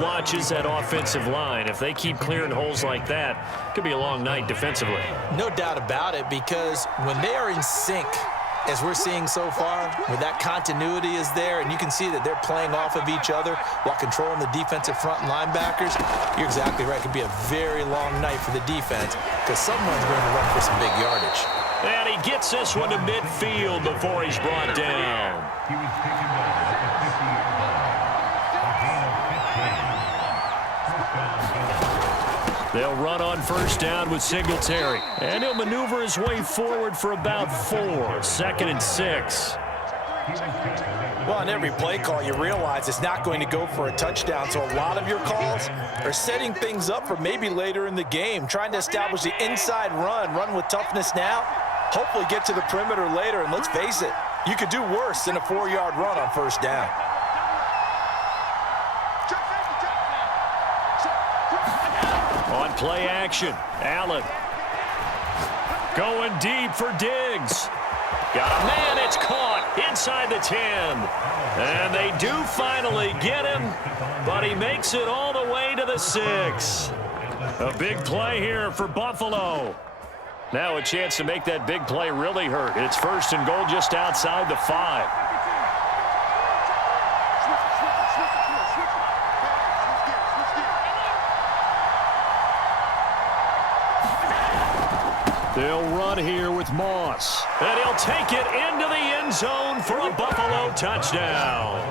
watch is that offensive line. If they keep clearing holes like that, it could be a long night defensively. No doubt about it, because when they are in sync, as we're seeing so far, where that continuity is there, and you can see that they're playing off of each other while controlling the defensive front linebackers, you're exactly right. It could be a very long night for the defense because someone's going to run for some big yardage. And he gets this one to midfield before he's brought down. They'll run on first down with Singletary. And he'll maneuver his way forward for about 4. 2nd and 6. Well, on every play call, you realize it's not going to go for a touchdown. So a lot of your calls are setting things up for maybe later in the game, trying to establish the inside run with toughness now, hopefully get to the perimeter later. And let's face it, you could do worse than a 4-yard run on first down. On play action, Allen going deep for Diggs. Got a man, it's caught inside the 10. And they do finally get him, but he makes it all the way to the 6. A big play here for Buffalo. Now a chance to make that big play really hurt. It's 1st and goal just outside the 5. They'll run here with Moss. And he'll take it into the end zone for a Buffalo touchdown.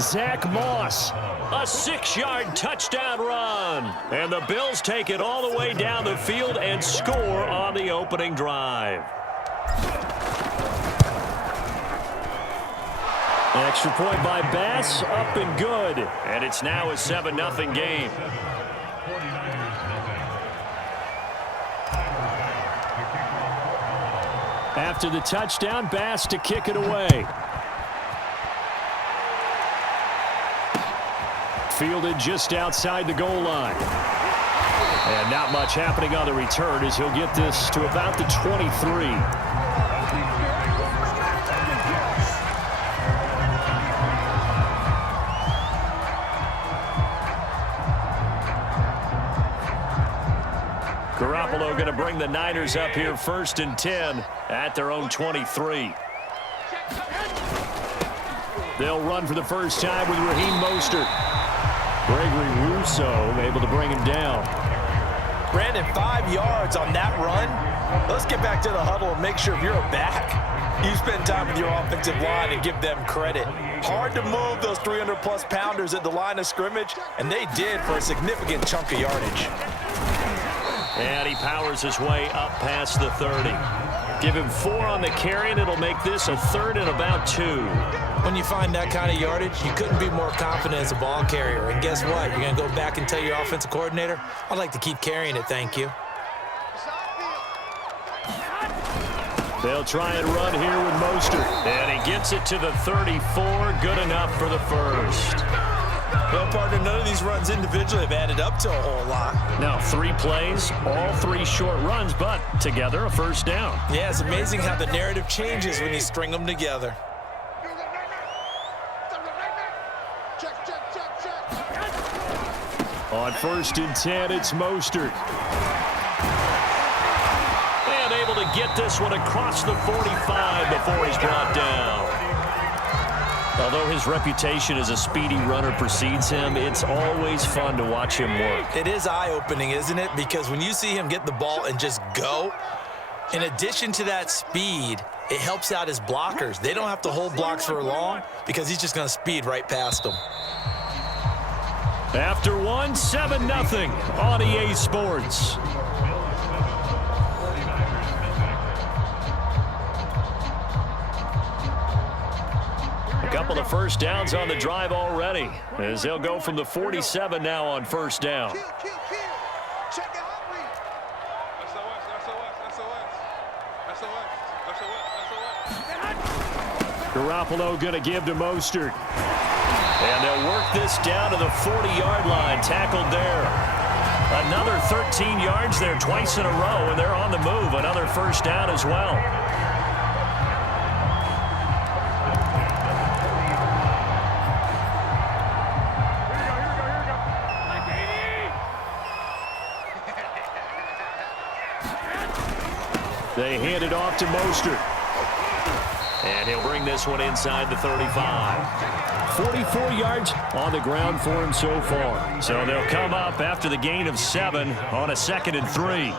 Zach Moss, a 6-yard touchdown run. And the Bills take it all the way down the field and score on the opening drive. Extra point by Bass, up and good. And it's now a 7-0 game. After the touchdown, Bass to kick it away. Fielded just outside the goal line. And not much happening on the return as he'll get this to about the 23. Garoppolo going to bring the Niners up here 1st and 10 at their own 23. They'll run for the first time with Raheem Mostert. Gregory Rousseau able to bring him down. Brandon, 5 yards on that run. Let's get back to the huddle and make sure if you're a back, you spend time with your offensive line and give them credit. Hard to move those 300-plus pounders at the line of scrimmage, and they did for a significant chunk of yardage. And he powers his way up past the 30. Give him 4 on the carry, and it'll make this a 3rd and about 2. When you find that kind of yardage, you couldn't be more confident as a ball carrier. And guess what? You're going to go back and tell your offensive coordinator, I'd like to keep carrying it, thank you. They'll try and run here with Mostert. And he gets it to the 34. Good enough for the 1st. Well, partner, none of these runs individually have added up to a whole lot. Now, 3 plays, all 3 short runs, but together a 1st down. Yeah, it's amazing how the narrative changes when you string them together. On 1st and 10, it's Mostert. And able to get this one across the 45 before he's brought down. Although his reputation as a speedy runner precedes him, it's always fun to watch him work. It is eye-opening, isn't it? Because when you see him get the ball and just go, in addition to that speed, it helps out his blockers. They don't have to hold blocks for long because he's just going to speed right past them. After 1, 7-0 on EA Sports. A couple of 1st downs on the drive already, as they'll go from the 47 now on 1st down. Garoppolo going to give to Mostert. And they'll work this down to the 40-yard line, tackled there. Another 13 yards there twice in a row, and they're on the move. Another 1st down as well. They hand it off to Mostert. And he'll bring this one inside the 35. 44 yards on the ground for him so far. So they'll come up after the gain of 7 on a 2nd and 3.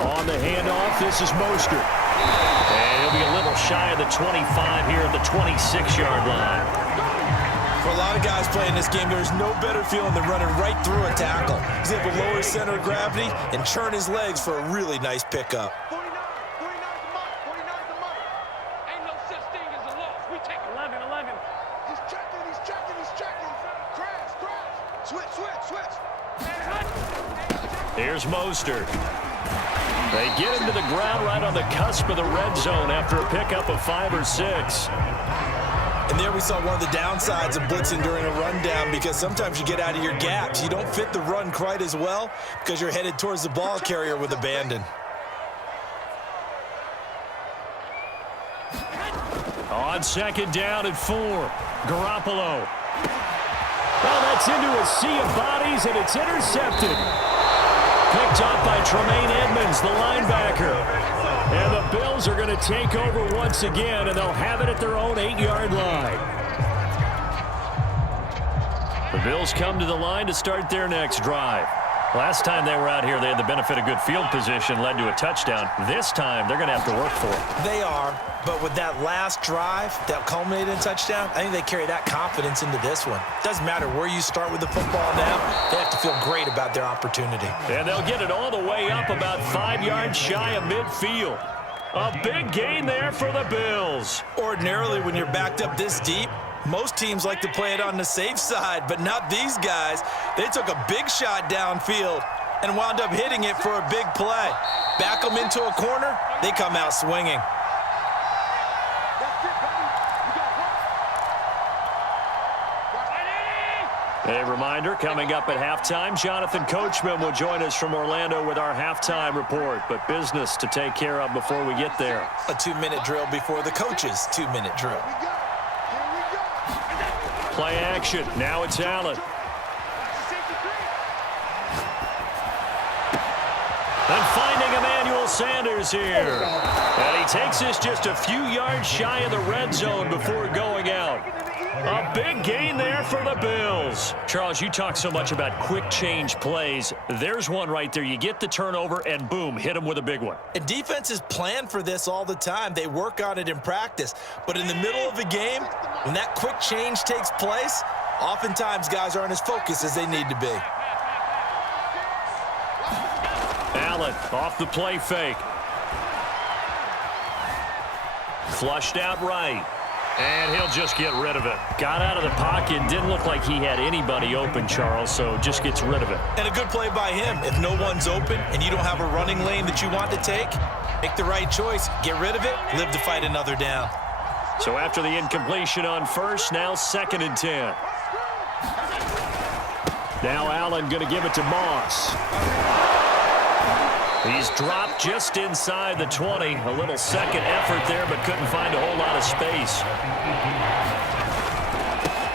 On the handoff, this is Mostert. And he'll be a little shy of the 25 here at the 26-yard line. For a lot of guys playing this game, there's no better feeling than running right through a tackle. He's able to lower his center of gravity and churn his legs for a really nice pickup. 49's the mark. Ain't no such thing as a loss. We take 11. He's checking. Crash. Switch. Here's Mostert. They get him to the ground right on the cusp of the red zone after a pickup of 5 or 6. And there we saw one of the downsides of blitzing during a rundown, because sometimes you get out of your gaps. You don't fit the run quite as well because you're headed towards the ball carrier with abandon. On 2nd down and 4, Garoppolo. Well, that's into a sea of bodies, and it's intercepted. Picked up by Tremaine Edmonds, the linebacker. And the Bills are going to take over once again, and they'll have it at their own 8-yard line. The Bills come to the line to start their next drive. Last time they were out here, they had the benefit of good field position, led to a touchdown. This time, they're going to have to work for it. They are, but with that last drive that culminated in touchdown, I think they carry that confidence into this one. Doesn't matter where you start with the football now, they have to feel great about their opportunity. And they'll get it all the way up about 5 yards shy of midfield. A big gain there for the Bills. Ordinarily, when you're backed up this deep, most teams like to play it on the safe side, but not these guys. They took a big shot downfield and wound up hitting it for a big play. Back them into a corner, they come out swinging. A reminder, coming up at halftime, Jonathan Coachman will join us from Orlando with our halftime report, but business to take care of before we get there. A 2-minute drill before the coach's 2-minute drill. Play action. Now it's Allen. And finding Emmanuel Sanders here. And he takes this just a few yards shy of the red zone before going out. A big gain there for the Bills. Charles, you talk so much about quick change plays. There's one right there. You get the turnover and boom, hit him with a big one. And defenses plan for this all the time. They work on it in practice. But in the middle of the game, when that quick change takes place, oftentimes guys aren't as focused as they need to be. Allen off the play fake. Flushed out right. And he'll just get rid of it. Got out of the pocket. Didn't look like he had anybody open, Charles, so just gets rid of it. And a good play by him. If no one's open and you don't have a running lane that you want to take, make the right choice. Get rid of it. Live to fight another down. So after the incompletion on first, now 2nd and 10. Now Allen going to give it to Moss. He's dropped just inside the 20. A little second effort there, but couldn't find a whole lot of space.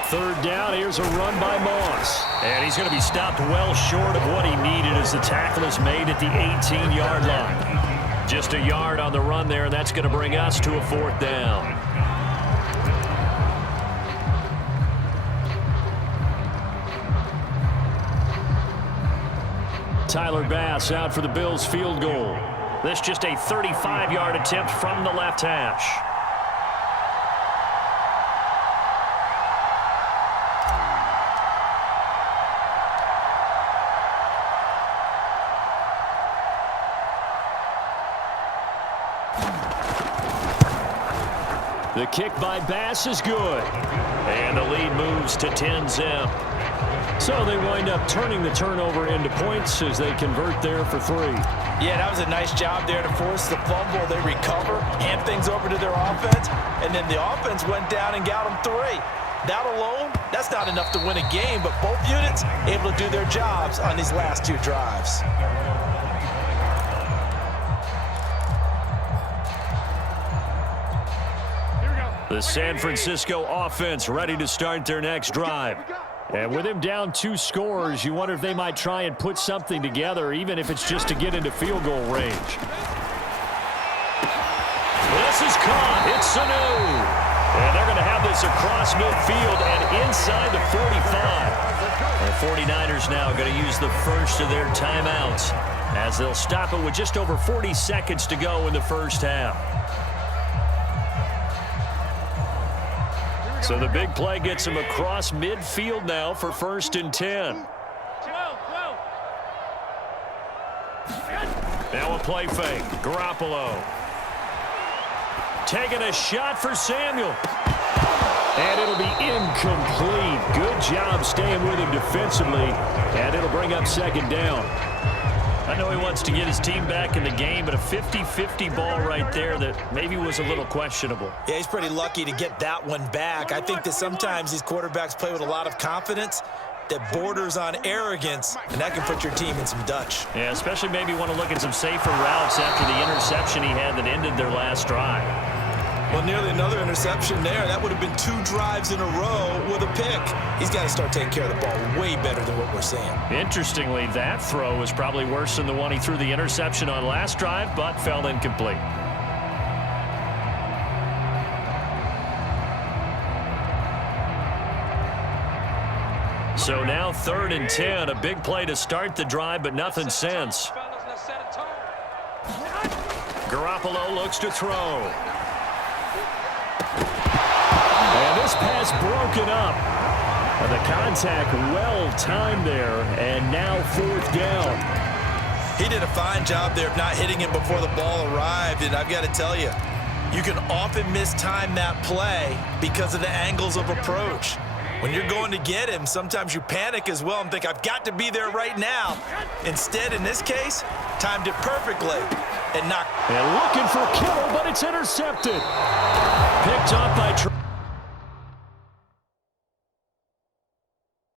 3rd down, here's a run by Moss. And he's going to be stopped well short of what he needed as the tackle is made at the 18-yard line. Just a yard on the run there, and that's going to bring us to a 4th down. Tyler Bass out for the Bills field goal. This just a 35-yard attempt from the left hash. The kick by Bass is good. And the lead moves to 10-zip. So they wind up turning the turnover into points as they convert there for 3. Yeah, that was a nice job there to force the fumble. They recover, hand things over to their offense, and then the offense went down and got them 3. That alone, that's not enough to win a game, but both units able to do their jobs on these last 2 drives. The San Francisco offense ready to start their next drive. And with him down 2 scores, you wonder if they might try and put something together, even if it's just to get into field goal range. This is caught. It's Sanu. And they're going to have this across midfield and inside the 45. The 49ers now going to use the first of their timeouts as they'll stop it with just over 40 seconds to go in the first half. So the big play gets him across midfield now for 1st and 10. Now a play fake. Garoppolo. Taking a shot for Samuel. And it'll be incomplete. Good job staying with him defensively. And it'll bring up 2nd down. I know he wants to get his team back in the game, but a 50-50 ball right there that maybe was a little questionable. Yeah, he's pretty lucky to get that one back. I think that sometimes these quarterbacks play with a lot of confidence that borders on arrogance, and that can put your team in some Dutch. Yeah, especially maybe want to look at some safer routes after the interception he had that ended their last drive. Well, nearly another interception there. That would have been 2 drives in a row with a pick. He's got to start taking care of the ball way better than what we're seeing. Interestingly, that throw was probably worse than the one he threw the interception on last drive, but fell incomplete. So now 3rd and 10, a big play to start the drive, but nothing since. Garoppolo looks to throw. And this pass broken up. The contact well timed there, and now 4th down. He did a fine job there of not hitting him before the ball arrived, and I've got to tell you, you can often mistime that play because of the angles of approach. When you're going to get him, sometimes you panic as well and think, I've got to be there right now. Instead, in this case, timed it perfectly and knocked. And looking for Kittle, but it's intercepted. Picked up by